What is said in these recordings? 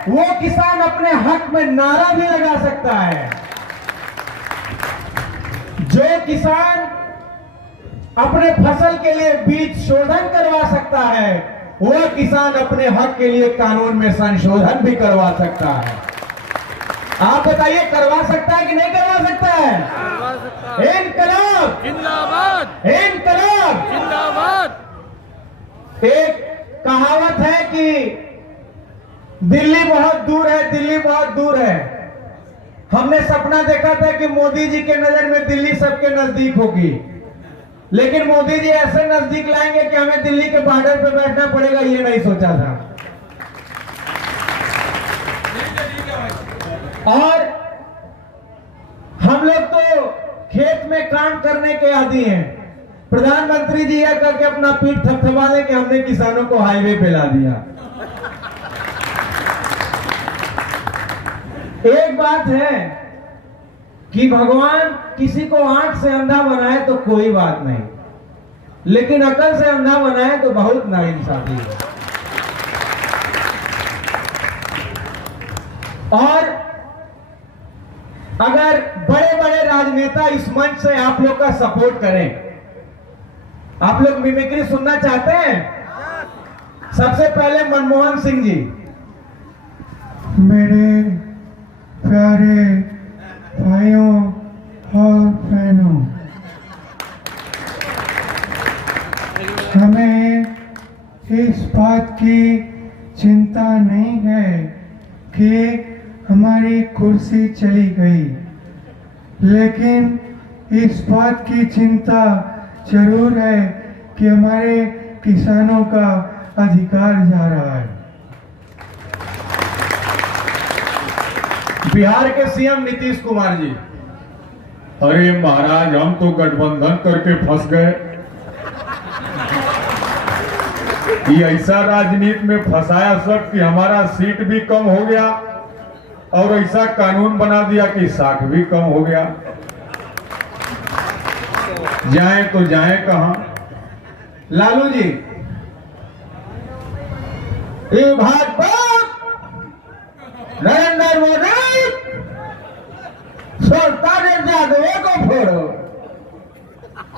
वो किसान अपने हक में नारा भी लगा सकता है। जो किसान अपने फसल के लिए बीज शोधन करवा सकता है, वह किसान अपने हक के लिए कानून में संशोधन भी करवा सकता है। आप बताइए, करवा सकता है कि नहीं करवा सकता है? करवा सकता है। इनकलाब जिंदाबाद, इनकलाब। जिंदाबाद। एक कहावत है कि दिल्ली बहुत दूर है, दिल्ली बहुत दूर है। हमने सपना देखा था कि मोदी जी के नजर में दिल्ली सबके नजदीक होगी, लेकिन मोदी जी ऐसे नजदीक लाएंगे कि हमें दिल्ली के बॉर्डर पे बैठना पड़ेगा, ये नहीं सोचा था। और हम लोग तो खेत में काम करने के आदी हैं। प्रधानमंत्री जी यह करके अपना पीठ थपथपा लें कि हमने किसानों को हाईवे पे ला दिया। एक बात है कि भगवान किसी को आंख से अंधा बनाए तो कोई बात नहीं, लेकिन अकल से अंधा बनाए तो बहुत नाइंसाफी है। और अगर बड़े बड़े राजनेता इस मंच से आप लोग का सपोर्ट करें, आप लोग मिमिक्री सुनना चाहते हैं? सबसे पहले मनमोहन सिंह जी। मेरे प्यारे भाइयों और बहनों, हमें इस बात की चिंता नहीं है कि हमारी कुर्सी चली गई, लेकिन इस बात की चिंता जरूर है कि हमारे किसानों का अधिकार जा रहा है। बिहार के सीएम नीतीश कुमार जी। अरे महाराज, हम तो गठबंधन करके फंस गए। ये ऐसा राजनीति में फंसाया सब कि हमारा सीट भी कम हो गया और ऐसा कानून बना दिया कि साख भी कम हो गया। जाएं तो जाएं कहां? लालू जी, ये भाजपा नरेंद्र मोदी सुल्तान यादव को फोड़ो।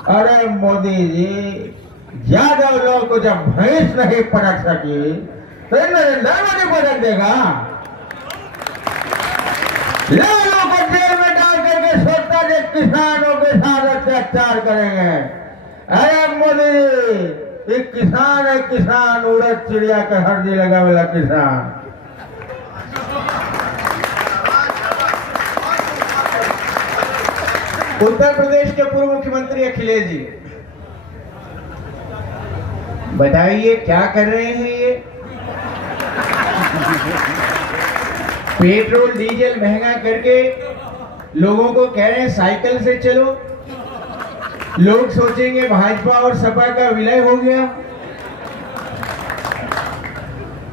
अरे मोदी जी, यादव लोग को जब भैंस नहीं पटक सकी तो नरेंद्र मोदी पटक देगा। लालू को जेल में डाल करके सोचता है किसानों के साथ अत्याचार करेंगे। अरे मोदी जी, एक किसान है, किसान उड़द चिड़िया के हर्जी लगा वाला किसान। उत्तर प्रदेश के पूर्व मुख्यमंत्री अखिलेश जी, बताइए क्या कर रहे हैं ये? पेट्रोल डीजल महंगा करके लोगों को कह रहे हैं साइकिल से चलो। लोग सोचेंगे भाजपा और सपा का विलय हो गया।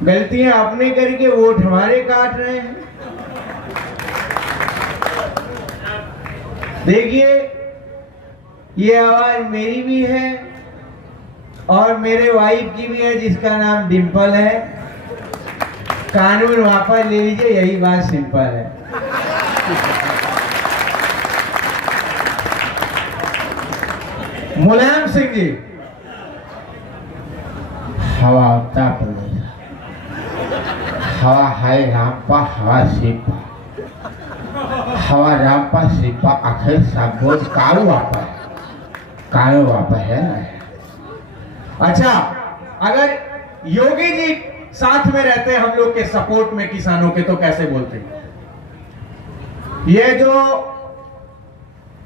गलतियां अपने करके वोट हमारे काट रहे हैं। देखिए, ये आवाज मेरी भी है और मेरे वाइफ की भी है, जिसका नाम डिंपल है। कानून वापस ले लीजिए, यही बात सिंपल है। मुलायम सिंह जी। हवा उत्तर प्रदेश, हवा है रामपा, हवा शिपा, हवा रामपा शिपा अखिल सबोज कालू वापस है। अच्छा, अगर योगी जी साथ में रहते हम लोग के सपोर्ट में किसानों के, तो कैसे बोलते? ये जो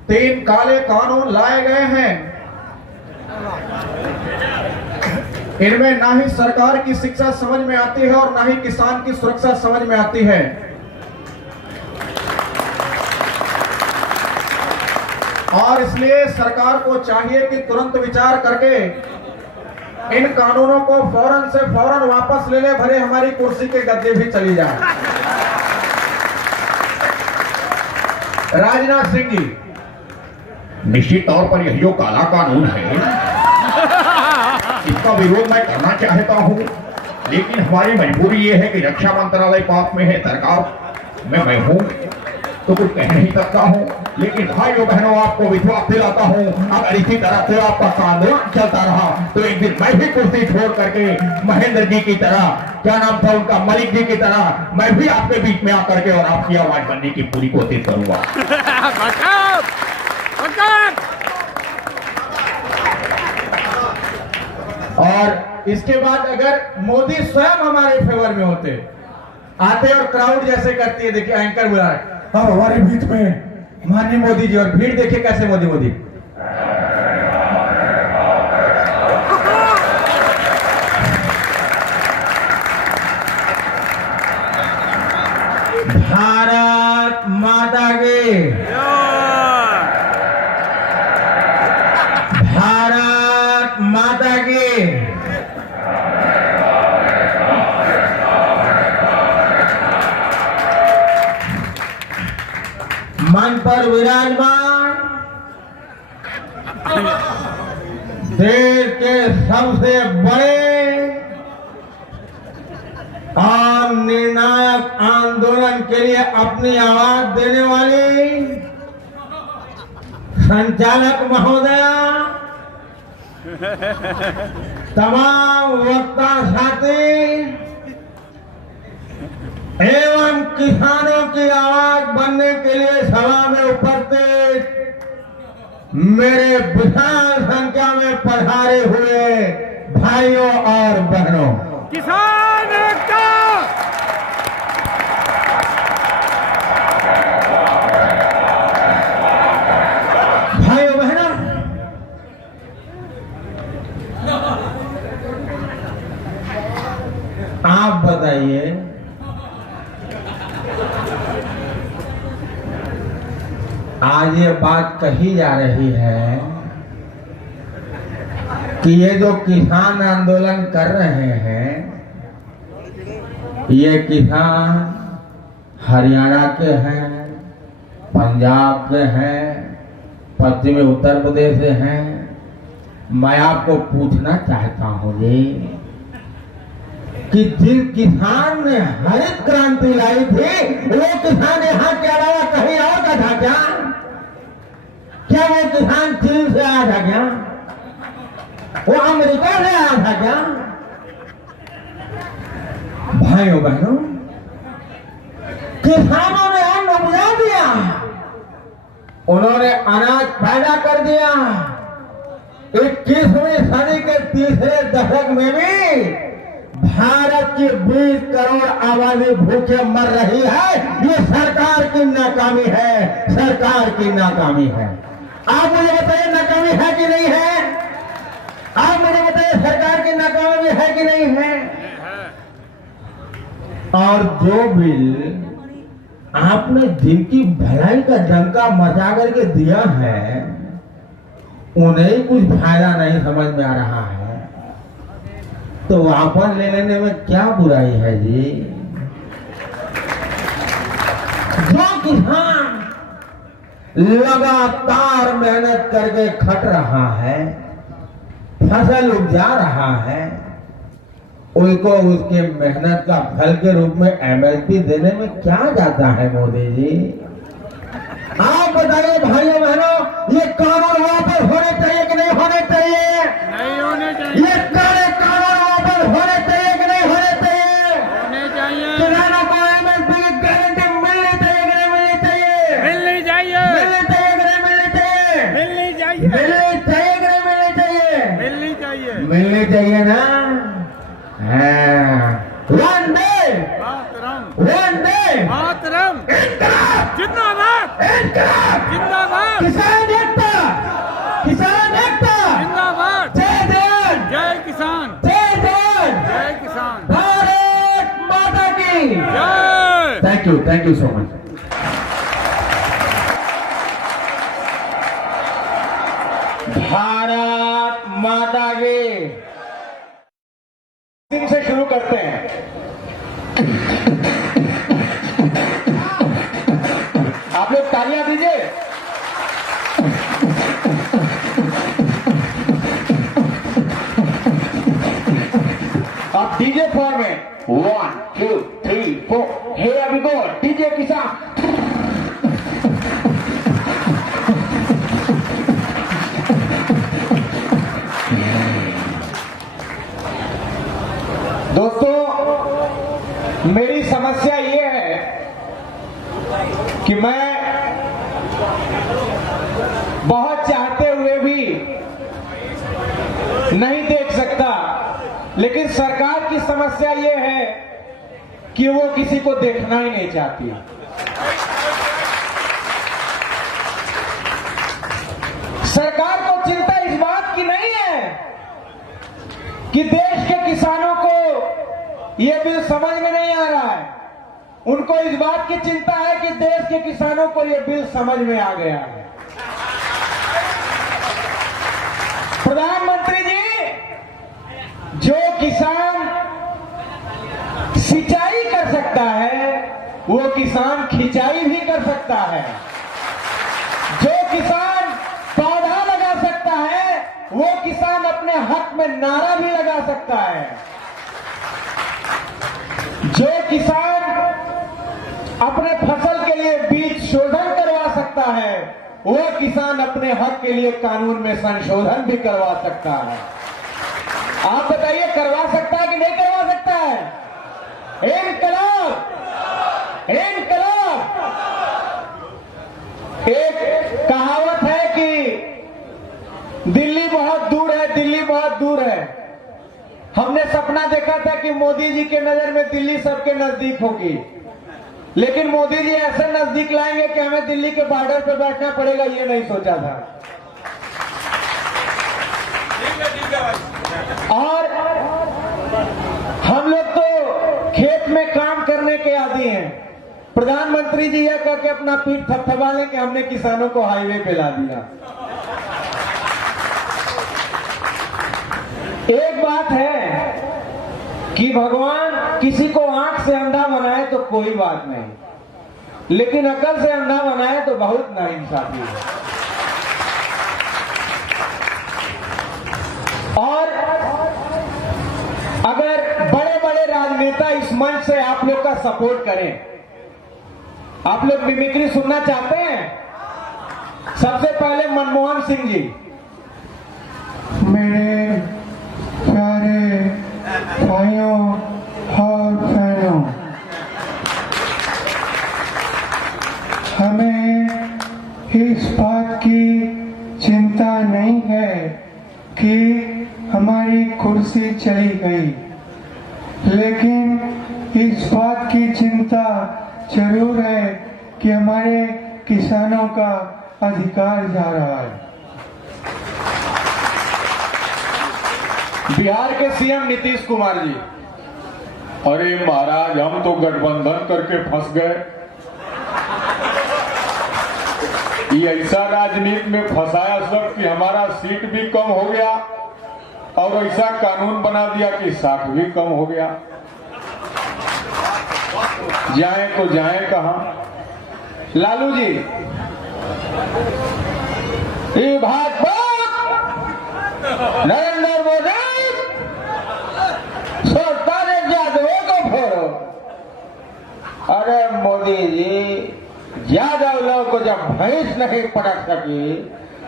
3 काले कानून लाए गए हैं, इनमें ना ही सरकार की शिक्षा समझ में आती है और ना ही किसान की सुरक्षा समझ में आती है। और इसलिए सरकार को चाहिए कि तुरंत विचार करके इन कानूनों को फौरन से फौरन वापस ले ले, भले हमारी कुर्सी के गद्दे भी चली जाए। राजनाथ सिंह जी। निश्चित तौर पर यही जो काला कानून है, इसका विरोध मैं करना चाहता हूं। लेकिन हमारी मजबूरी ये है कि रक्षा मंत्रालय पास में है, सरकार में मैं हूँ तो कुछ कह नहीं सकता हूँ। लेकिन भाइयों बहनों, आपको विश्वास दिलाता हूँ, अगर इसी तरह से आपका कानून चलता रहा तो एक दिन मैं भी कुर्सी छोड़ करके महेंद्र जी की तरह, क्या नाम था उनका, मलिक जी की तरह, मैं भी आपके बीच में आकर के और आपकी आवाज बनने की पूरी कोशिश करूंगा। और इसके बाद अगर मोदी स्वयं हमारे फेवर में होते, आते और क्राउड जैसे करती है, देखिए एंकर बुला रहा है, अब हमारे बीच में माननीय मोदी जी, और भीड़ देखिए कैसे मोदी मोदी। भारत माता की, भारत माता की। मन पर विराजमान देश के सबसे बड़े और निर्णायक आंदोलन के लिए अपनी आवाज देने वाली संचालक महोदया, तमाम वक्ता साथी एवं किसानों की आवाज बनने के लिए सभा में उपस्थित मेरे विशाल संख्या में पधारे हुए भाइयों और बहनों, किसान एकता, भाइयों बहनों, आप बताइए आज ये बात कही जा रही है कि ये जो किसान आंदोलन कर रहे हैं, ये किसान हरियाणा के हैं, पंजाब के हैं, पश्चिमी उत्तर प्रदेश से हैं। मैं आपको पूछना चाहता हूँ जी कि जिस किसान ने हरित क्रांति लाई थी, वो किसान यहाँ के अलावा कहीं और का था क्या? क्या वो किसान चीन से आया था क्या? वो अमेरिका से आया था क्या? भाइयों बहनों, किसानों ने अन्न उपजा दिया, उन्होंने अनाज पैदा कर दिया। 21वीं सदी के तीसरे दशक में भी भारत की 20 करोड़ आबादी भूखे मर रही है। ये सरकार की नाकामी है, सरकार की नाकामी है। आप मुझे बताइए नाकामी है कि नहीं है? आप मुझे बताइए सरकार की नाकामी है कि नहीं है? और जो बिल आपने जिनकी भलाई का डंका मचा करके दिया है, उन्हें कुछ फायदा नहीं समझ में आ रहा है, तो वापस ले लेने में क्या बुराई है जी? जो किसान लगातार मेहनत करके खट रहा है, फसल उपजा रहा है, उनको उसके मेहनत का फल के रूप में एमएसपी देने में क्या जाता है मोदी जी? आप बताइए भाइयों बहनों, ये कानून वापस होने चाहिए कि नहीं होने चाहिए? नहीं होने चाहिए, ये काले कानून वापस होने चाहिए कि नहीं होने चाहिए? होने चाहिए, किसानों को एमएसपी की गारंटी मिलनी चाहिए कि नहीं मिलनी चाहिए? मिलनी चाहिए, मिलनी चाहिए कि नहीं मिलनी चाहिए? मिलनी चाहिए, मिलनी चाहिए कि नहीं मिलनी चाहिए? मिलनी चाहिए। मिलनी चाहिए ना? हाँ। वन डे, मातरम, वन डे, मातरम, इनकलाब, जिंदाबाद, इनकलाब, जिंदाबाद, किसान एकता, किसान एकता, जिंदाबाद, जय जवान, जय किसान, जय जवान, जय किसान, भारत माता की जय। Thank you so much. Bharat माता की से शुरू करते हैं। आप लोग तालियां दीजिए। अब DJ format 1 2 3 4 here we go DJ किसान। दोस्तों, मेरी समस्या ये है कि मैं बहुत चाहते हुए भी नहीं देख सकता, लेकिन सरकार की समस्या ये है कि वो किसी को देखना ही नहीं चाहती। सरकार को चिंता इस बात की नहीं है कि देश के किसानों को यह बिल समझ में नहीं आ रहा है, उनको इस बात की चिंता है कि देश के किसानों को यह बिल समझ में आ गया है। प्रधानमंत्री जी, जो किसान सिंचाई कर सकता है वो किसान खिंचाई भी कर सकता है। जो किसान पौधा लगा सकता है वो किसान अपने हक में नारा भी लगा सकता है। जो किसान अपने फसल के लिए बीज शोधन करवा सकता है वो किसान अपने हक के लिए कानून में संशोधन भी करवा सकता है। आप बताइए, करवा सकता है कि नहीं करवा सकता है? इनकलाब, इनकलाब। एक कहावत है कि दिल्ली बहुत दूर है, दिल्ली बहुत दूर है। हमने सपना देखा था कि मोदी जी के नजर में दिल्ली सबके नजदीक होगी, लेकिन मोदी जी ऐसे नजदीक लाएंगे कि हमें दिल्ली के बॉर्डर पे बैठना पड़ेगा, ये नहीं सोचा था। और हम लोग तो खेत में काम करने के आदी हैं। प्रधानमंत्री जी यह कह के अपना पीठ थपथपा लें कि हमने किसानों को हाईवे पे ला दिया। एक बात है कि भगवान किसी को आंख से अंधा बनाए तो कोई बात नहीं, लेकिन अकल से अंधा बनाए तो बहुत नाइंसाफी है। और अगर बड़े बड़े राजनेता इस मंच से आप लोग का सपोर्ट करें, आप लोग मिमिक्री सुनना चाहते हैं? सबसे पहले मनमोहन सिंह जी। मेरे प्यारे भाइयों और बहनों, हमें इस बात की चिंता नहीं है कि हमारी कुर्सी चली गई, लेकिन इस बात की चिंता जरूर है कि हमारे किसानों का अधिकार जा रहा है। बिहार के सीएम नीतीश कुमार जी। अरे महाराज, हम तो गठबंधन करके फंस गए। ये ऐसा राजनीति में फंसाया सब कि हमारा सीट भी कम हो गया और ऐसा कानून बना दिया कि साख भी कम हो गया। जाए तो जाए कहां? लालू जी, ये भाजपा नरेंद्र मोदी सरकार यादवों को फोड़ो। अरे मोदी जी, यादव लोग को जब भैंस नहीं पटक सकी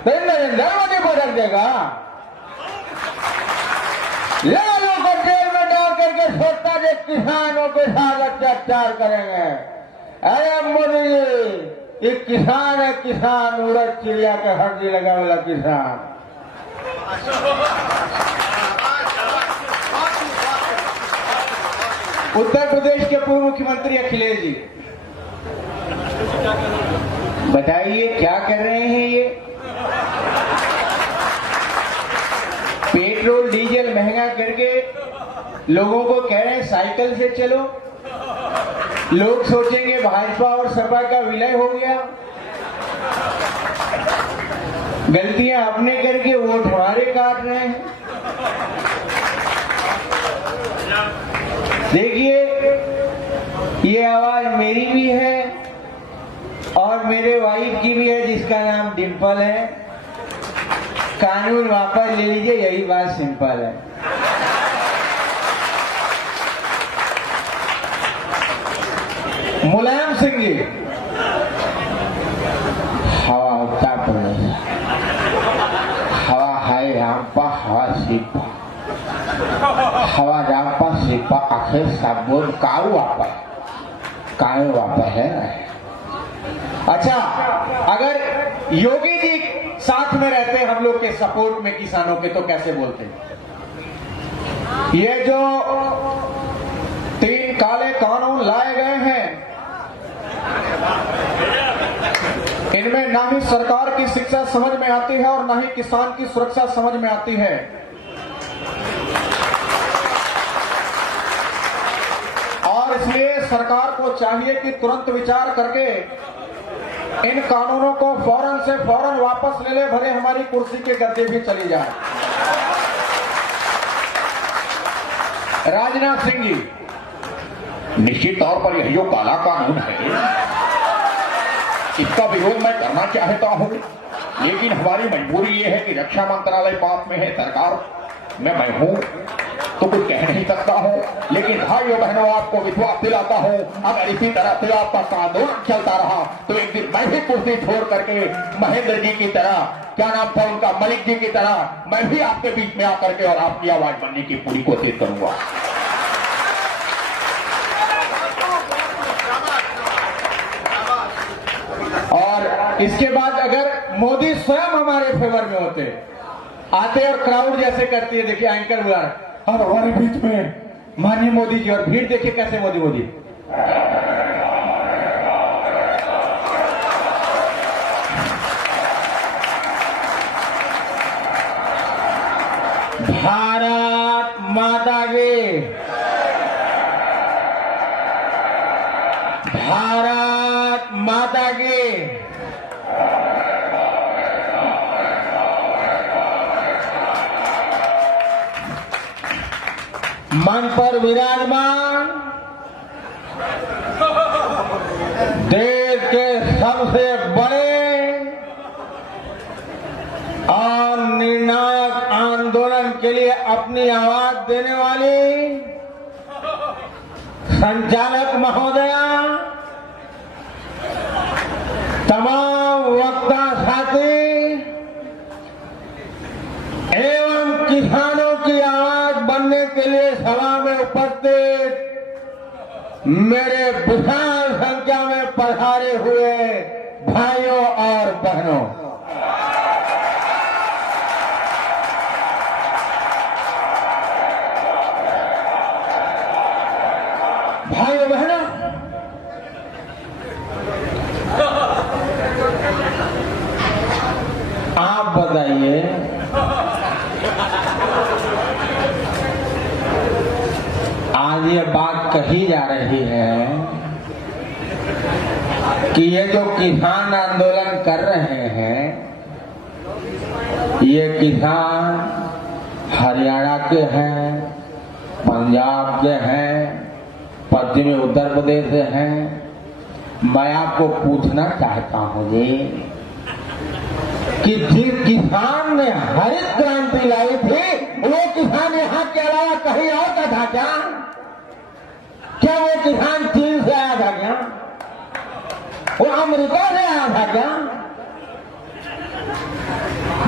तो नरेंद्र मोदी पटक देगा। लालू को जेल में डाल करके सोचता है किसानों के साथ अत्याचार करेंगे। अरे मोदी जी, एक किसान है, किसान उड़द चिड़िया के हड्डी लगा वाला किसान। उत्तर प्रदेश के पूर्व मुख्यमंत्री अखिलेश जी, बताइए क्या कर रहे हैं ये? पेट्रोल डीजल महंगा करके लोगों को कह रहे हैं साइकिल से चलो। लोग सोचेंगे भाजपा और सपा का विलय हो गया। गलतियां अपने करके वोट हमारे काट रहे हैं। देखिए, ये आवाज मेरी भी है और मेरे वाइफ की भी है जिसका नाम डिम्पल है। कानून वापस ले लीजिए, यही बात सिंपल है। मुलायम सिंह जी। हवा उत्तर प्रदेश, हवा है रामपा, हवा सिपा, हवा रामपा सिपा आखिर सब बोल काऊ वापस है। अच्छा, अगर योगी जी साथ में रहते हम लोग के सपोर्ट में किसानों के, तो कैसे बोलते? ये जो 3 काले कानून लाए गए हैं, इनमें ना ही सरकार की शिक्षा समझ में आती है और ना ही किसान की सुरक्षा समझ में आती है। और इसलिए सरकार को चाहिए कि तुरंत विचार करके इन कानूनों को फौरन से फौरन वापस ले ले, भले हमारी कुर्सी के गद्दे भी चली जाए। राजनाथ सिंह जी, निश्चित तौर पर यह जो काला कानून है, इसका विरोध मैं करना चाहता हूं, लेकिन हमारी मजबूरी यह है कि रक्षा मंत्रालय पास में है, सरकार में मैं हूं, तो कुछ कह नहीं सकता हूं। लेकिन भाइयों बहनों, आपको विश्वास दिलाता हूं, अगर इसी तरह से आपका आंदोलन चलता रहा तो एक दिन मैं भी कुर्सी छोड़ करके महेंद्र जी की तरह, क्या नाम था उनका, मलिक जी की तरह, मैं भी आपके बीच में आकर के और आपकी आवाज बनने की पूरी कोशिश करूंगा। और इसके बाद अगर मोदी स्वयं हमारे फेवर में होते, आते और क्राउड जैसे करती है, देखिए एंकर बुला रहे और हमारे बीच में माननीय मोदी जी, और भीड़ देखिए कैसे मोदी भारत माता की, भारत माता की। मन पर विराजमान देश के सबसे बड़े और निर्णायक आंदोलन के लिए अपनी आवाज देने वाली संचालक महोदया, तमाम वक्ता साथी एवं किसानों की आवाज बनने के लिए सभा में उपस्थित मेरे विशाल संख्या में पधारे हुए भाइयों और बहनों, भाइयों बहनों, आप बताइए, आज ये बात कही जा रही है कि ये जो किसान आंदोलन कर रहे हैं, ये किसान हरियाणा के हैं, पंजाब के हैं, पश्चिमी उत्तर प्रदेश से हैं। मैं आपको पूछना चाहता हूं जी कि जिस किसान ने हरित क्रांति लाई थी, वो किसान यहाँ के अलावा कहीं और का था क्या? क्या वो किसान चीन से आया था क्या? वो अमेरिका से आया था क्या?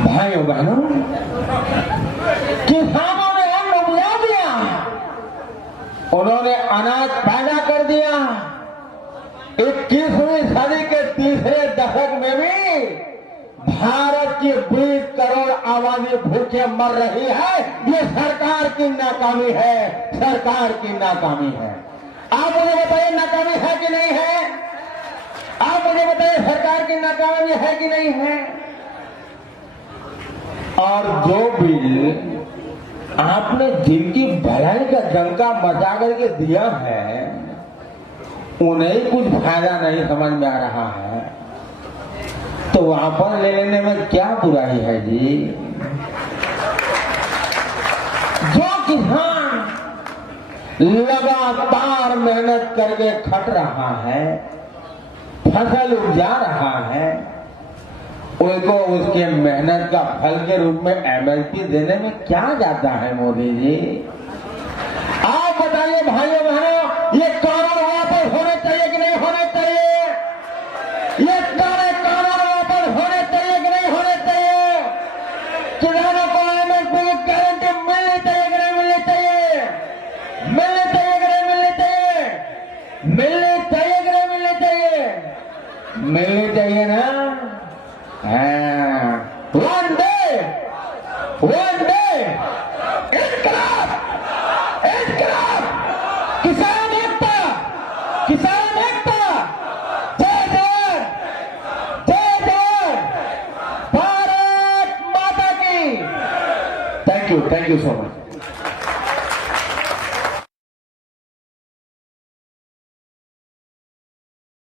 भाइयों बहनों, किसानों ने अन्न उपजा दिया, उन्होंने अनाज पैदा कर दिया। 21वीं सदी के तीसरे दशक में भी भारत की 20 करोड़ आबादी भूखे मर रही है। ये सरकार की नाकामी है, सरकार की नाकामी है। आप मुझे बताइए नाकामी है कि नहीं है? आप मुझे बताइए सरकार की नाकामी है कि नहीं है? और जो बिल आपने जिनकी भलाई का डंका मचा करके दिया है, उन्हें कुछ फायदा नहीं समझ में आ रहा है, तो वापस ले लेने में क्या बुराई है जी? जो किसान लगातार मेहनत करके खट रहा है, फसल उपजा रहा है, उनको उसके मेहनत का फल के रूप में एमएसपी देने में क्या जाता है मोदी जी? आप बताइए भाइयों बहनों, ये कानून वापस होने चाहिए कि नहीं होने वंदे इनकलाब, इनकलाब, किसान एकता, किसान एकता, जय जवान, जय जवान, भारत माता की। Thank you so much.